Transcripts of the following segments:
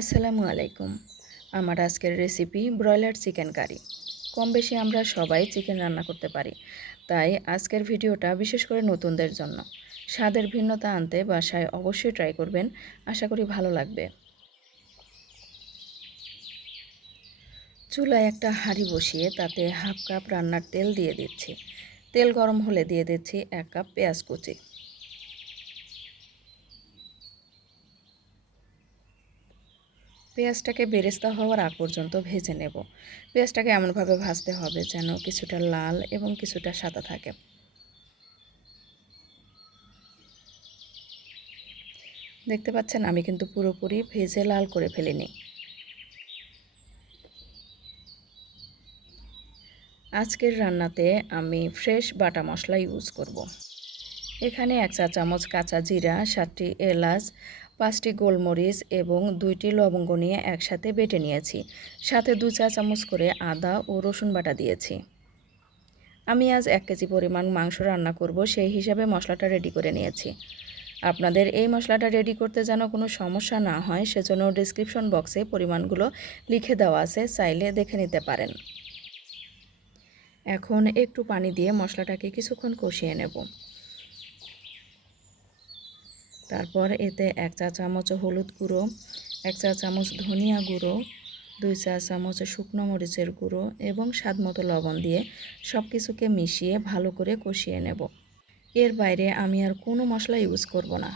আসসালামু আলাইকুম। আমার আজকের রেসিপি ব্রয়লার চিকেন কারি। কম বেশি আমরা সবাই চিকেন রান্না করতে পারি, তাই আজকের ভিডিওটা বিশেষ করে নতুনদের জন্য। স্বাদের ভিন্নতা আনতে বাসায় অবশ্যই ট্রাই করবেন, আশা করি ভালো লাগবে। চুলায় একটা হাঁড়ি বসিয়ে তাতে হাফ কাপ রান্নার তেল দিয়ে দিচ্ছি। তেল গরম হলে দিয়ে দিচ্ছি 1 কাপ পেঁয়াজ কুচি। পেঁয়াজটাকে বেরেস্তা হওয়ার আগ পর্যন্ত ভেজে নেব। পেঁয়াজটাকে এমনভাবে ভাজতে হবে যেন কিছুটা লাল এবং কিছুটা সাদা থাকে। দেখতে পাচ্ছেন আমি কিন্তু পুরোপুরি ভেজে লাল করে ফেলিনি। আজকের রান্নাতে আমি ফ্রেশ বাটা মশলা ইউজ করব। এখানে 1 চা চামচ কাঁচা জিরা, 7টি এলাচ, 5টি গোলমরিচ এবং 2টি লবঙ্গ নিয়ে একসাথে বেটে নিয়েছি। সাথে 2 চা চামচ করে আদা ও রসুন বাটা দিয়েছি। আমি আজ 1 কেজি পরিমাণ মাংস রান্না করব, সেই হিসাবে মশলাটা রেডি করে নিয়েছি। আপনাদের এই মশলাটা রেডি করতে যেন কোনো সমস্যা না হয় সেজন্য ডেসক্রিপশন বক্সে পরিমাণগুলো লিখে দেওয়া আছে, চাইলে দেখে নিতে পারেন। এখন একটু পানি দিয়ে মশলাটাকে কিছুক্ষণ কষিয়ে নেব। তারপর এতে 1 চা চামচ হলুদ গুঁড়ো, 1 চা চামচ ধনিয়া গুঁড়ো, 2 চা চামচ শুকনো মরিচের গুঁড়ো এবং স্বাদমতো লবণ দিয়ে সব কিছুকে মিশিয়ে ভালো করে কষিয়ে নেব। এর বাইরে আমি আর কোনো মশলা ইউজ করব না।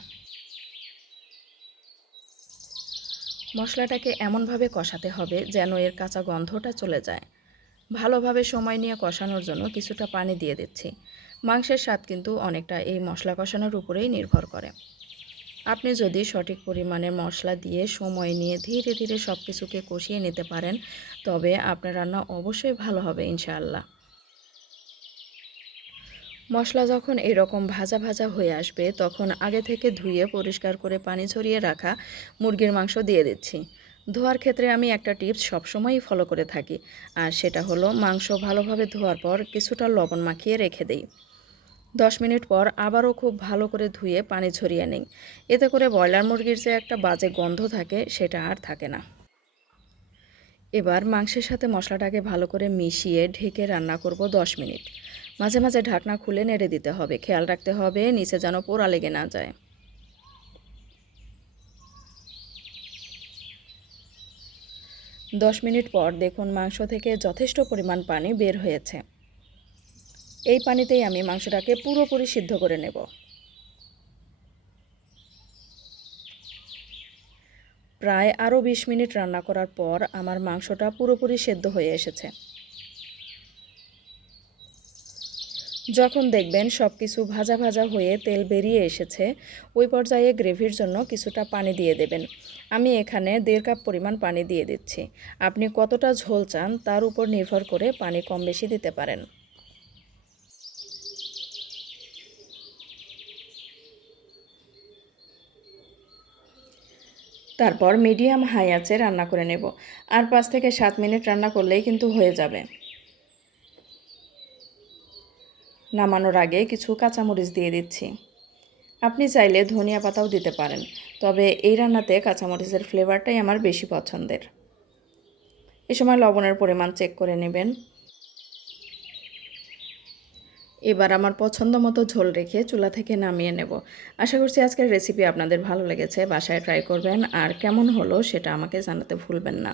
মশলাটাকে এমনভাবে কষাতে হবে যেন এর কাঁচা গন্ধটা চলে যায়। ভালোভাবে সময় নিয়ে কষানোর জন্য কিছুটা পানি দিয়ে দিচ্ছি। মাংসের স্বাদ কিন্তু অনেকটা এই মশলা কষানোর উপরেই নির্ভর করে। আপনি যদি সঠিক পরিমাণে মশলা দিয়ে সময় নিয়ে ধীরে ধীরে সব কিছুকে কষিয়ে নিতে পারেন, তবে আপনার রান্না অবশ্যই ভালো হবে ইনশাআল্লাহ। মশলা যখন এরকম ভাজা ভাজা হয়ে আসবে, তখন আগে থেকে ধুয়ে পরিষ্কার করে পানি ঝরিয়ে রাখা মুরগির মাংস দিয়ে দিচ্ছি। ধোয়ার ক্ষেত্রে আমি একটা টিপস সবসময়ই ফলো করে থাকি, আর সেটা হলো মাংস ভালোভাবে ধোয়ার পর কিছুটা লবণ মাখিয়ে রেখে দিই। 10 মিনিট পর আবারও খুব ভালো করে ধুয়ে পানি ঝরিয়ে নিই। এতে করে ব্রয়লার মুরগির যে একটা বাজে গন্ধ থাকে সেটা আর থাকে না। এবার মাংসের সাথে মশলাটাকে ভালো করে মিশিয়ে ঢেকে রান্না করব 10 মিনিট। মাঝে মাঝে ঢাকনা খুলে নেড়ে দিতে হবে, খেয়াল রাখতে হবে নিচে যেন পোড়া লেগে না যায়। 10 মিনিট পর দেখুন মাংস থেকে যথেষ্ট পরিমাণ পানি বের হয়েছে। এই পানিতেই আমি মাংসটাকে পুরোপুরি সিদ্ধ করে নেব। প্রায় আরও 20 মিনিট রান্না করার পর আমার মাংসটা পুরোপুরি সেদ্ধ হয়ে এসেছে। যখন দেখবেন সব কিছু ভাজা ভাজা হয়ে তেল বেরিয়ে এসেছে, ওই পর্যায়ে গ্রেভির জন্য কিছুটা পানি দিয়ে দেবেন। আমি এখানে 1.5 কাপ পরিমাণ পানি দিয়ে দিচ্ছি। আপনি কতটা ঝোল চান তার উপর নির্ভর করে পানি কম বেশি দিতে পারেন। তারপর মিডিয়াম হাই আঁচে রান্না করে নেব। আর 5 থেকে 7 মিনিট রান্না করলেই কিন্তু হয়ে যাবে। নামানোর আগে কিছু কাঁচামরিচ দিয়ে দিচ্ছি। আপনি চাইলে ধনিয়া পাতাও দিতে পারেন, তবে এই রান্নাতে কাঁচামরিচের ফ্লেভারটাই আমার বেশি পছন্দের। এ সময় লবণের পরিমাণ চেক করে নেবেন। এবার আমার পছন্দ মতো ঝোল রেখে চুলা থেকে নামিয়ে নেব। আশা করছি আজকের রেসিপি আপনাদের ভালো লেগেছে। বাসায় ট্রাই করবেন, আর কেমন হলো সেটা আমাকে জানাতে ভুলবেন না।